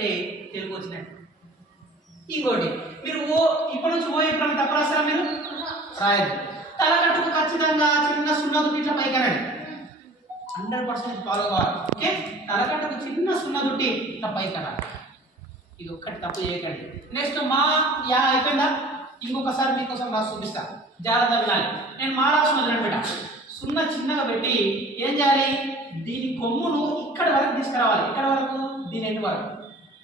పెట్టుకుంటే తెలుగు వచ్చినట్టు. ఇంకోటి మీరు ఓ ఇప్పటి నుంచి ఓ ఎప్పుడు తప్పు రాస్తారా మీరు? రాయదు తలకట్టుకు ఖచ్చితంగా చిన్న సున్నా దుట్టి ఇట్లా పైకి హండ్రెడ్ పర్సెంట్ ఫాలో కావాలి. ఓకే? తలకట్టుకు చిన్న సున్నా దుట్టి ఇట్లా పైకి అనాలి ఇది ఒక్కటి తప్పు చేయకండి. నెక్స్ట్ మా యా అయిపోయిందా? ఇంకొకసారి మీకోసం రాసి చూపిస్తా. జాగ్రత్త వినాలి నేను మా రాసిన వదిలేను బిడ్డ సున్నా చిన్నగా పెట్టి ఏం చేయాలి? దీని కొమ్మును ఇక్కడ వరకు తీసుకురావాలి. ఇక్కడ వరకు? దీని ఎండ్ వరకు.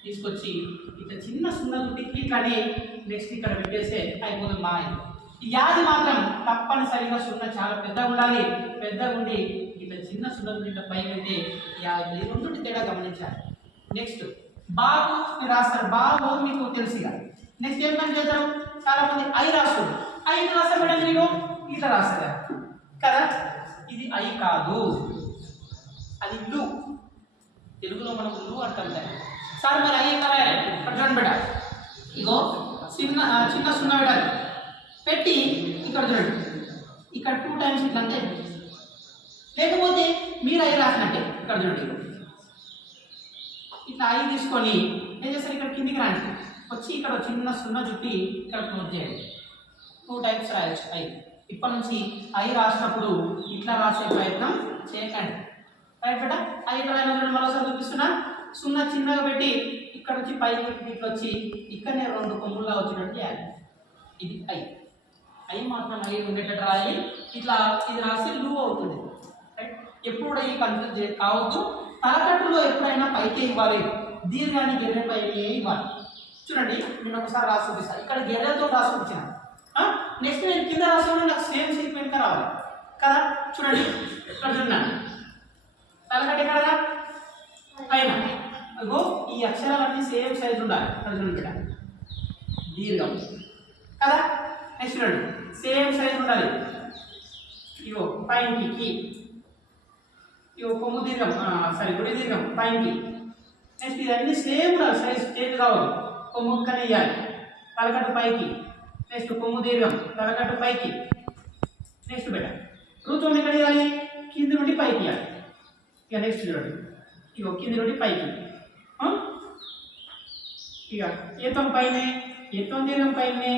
తీసుకొచ్చి ఇట్లా చిన్న సున్నా దుట్టి కానీ నెక్స్ట్ ఇక్కడ పెట్టేస్తే అయిపోతుంది మా ఇది. ఈ యాది మాత్రం తప్పనిసరిగా సున్న చాలా పెద్దగా ఉండాలి. పెద్దగా ఉండి ఇట్లా చిన్న సున్నా దుట్టి ఇట్లా పైకి పెడితే యాది రెండు తేడా గమనించాలి. నెక్స్ట్ బాబు మీరు రాస్తారు. బాబు మీకు తెలుసు నెక్స్ట్ ఏం పని చేస్తారు? చాలా మంది ఐ రాస్తారు. ఐ రాస్తారు మేడం మీరు? ఇట్లా రాస్తారు కదా. ఇది ఐ కాదు. అది లు. తెలుగులో మనకు లు అంటారు దాన్ని సార్ మరి అయ్యి మరి రాయాలి ఇక్కడ బిడ్డ. ఇగో చిన్న చిన్న సున్నా పెట్టాలి పెట్టి ఇక్కడ చూడండి. ఇక్కడ టూ టైమ్స్ ఇట్లా అంటే లేకపోతే మీరు అయ్యి రాసినట్టే. ఇక్కడ చూడండి. ఇట్లా అయ్యి తీసుకొని ఏం చేస్తారు? ఇక్కడ కిందికి రాండి. వచ్చి ఇక్కడ చిన్న సున్నా చుట్టి ఇక్కడ క్లోజ్ చేయండి. టూ టైప్స్ రాయొచ్చు. అయ్యి. ఇప్పటి నుంచి ఐ రాసినప్పుడు ఇట్లా రాసే ప్రయత్నం చేయకండి. రైట్ బేట ఐ రాయన మరోసారి చూపిస్తున్నా. సున్నా చిన్నగా పెట్టి ఇక్కడ వచ్చి పైకి ఇట్లా వచ్చి ఇక్కడనే రెండు కొమ్ములుగా వచ్చినట్టు చేయాలి ఇది ఐ. ఐ మాత్రం ఐ ఉండేటట్టు రాయాలి ఇట్లా ఇది రాసి లూ అవుతుంది. ఎప్పుడు ఈ కన్ఫ్యూజ్ చే- కావద్దు. తలకట్టులో ఎప్పుడైనా పైకే ఇవ్వాలి. దీర్ఘాన్ని గెర్రె పైకే ఇవ్వాలి. చూడండి నేను ఒకసారి రాసి చూపిస్తాను ఇక్కడ గెర్రెతో రాసి చూపించిన. నెక్స్ట్ నేను కింద రాసిన నాకు సేమ్ సీక్వెంట్ రావాలి. కదా? చూడండి. ఇక్కడ చూడండి తలకట్టు ఎక్కడగా పైన అగో ఈ అక్షరాలన్నీ సేమ్ సైజ్ ఉండాలి. ఇక్కడ బిడ్డ ఇక్కడ. దీర్ఘం కదా? నెక్స్ట్ చూడండి. సేమ్ సైజ్ ఉండాలి. ఇగో పైకి ఇగో కొమ్ము దీర్ఘం. సారీ గుడి దీర్ఘం పైకి నెక్స్ట్ ఇవన్నీ సేమ్ ఉండాలి. సైజ్ చేంజ్ కావాలి. కొమ్ము ముక్కని ఇవ్వాలి తలకట్టు పైకి నెక్స్ట్ కొమ్ము దీర్ఘం. తలకట్టు పైకి నెక్స్ట్ బిడ్డ ఋతువం ఎక్కడ ఇవ్వాలి కింది నుండి పైకి ఇవ్వాలి ఇక నెక్స్ట్ చూడండి. ఇగో కింది నుండి పైకి ఇక ఎత్తం పైనే ఎత్తం దీర్ఘం పైనే